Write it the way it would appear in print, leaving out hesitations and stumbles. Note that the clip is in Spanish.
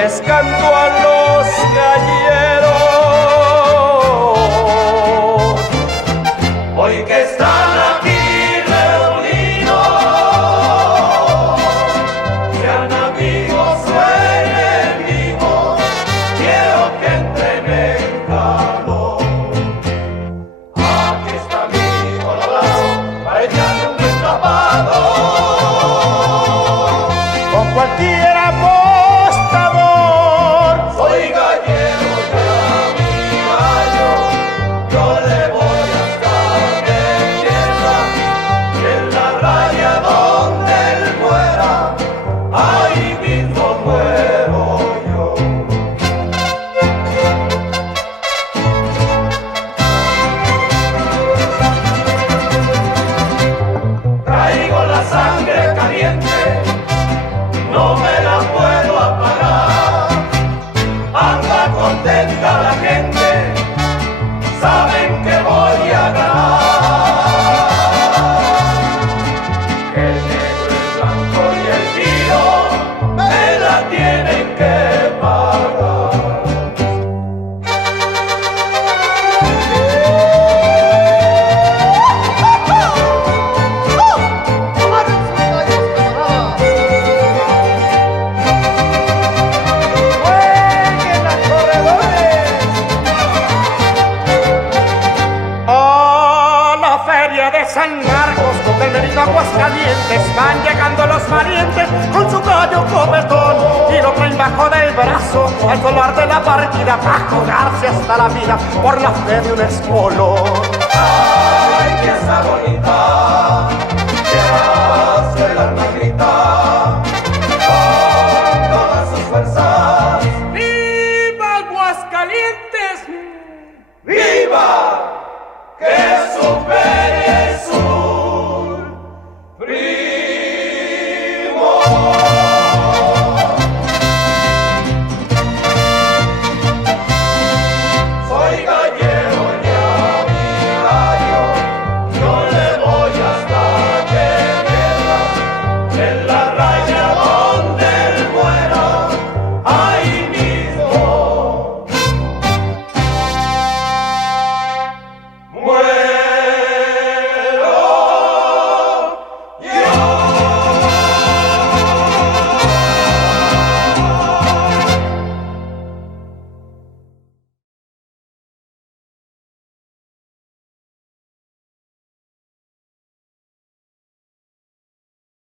les canto a los galleros. Hoy que están aquí reunidos, sean amigos o enemigos, quiero que entren en calor. Aquí está mi colorado para echarle un destapado. Con cualquier apostador, soy gallego ya mi gallo, yo le voy hasta que empieza, y en la raya donde él muera, ahí mismo muero yo. Traigo la sangre caliente, no me la puedo apagar. Anda contenta la gente, saben que voy a ganar. El negro, el blanco y el tiro me la tienen que pagar. De San Marcos, con el merito Aguascalientes, van llegando los valientes con su gallo copetón y lo traen bajo del brazo al solar de la partida para jugarse hasta la vida por la fe de un espolón. Ay, que está bonito.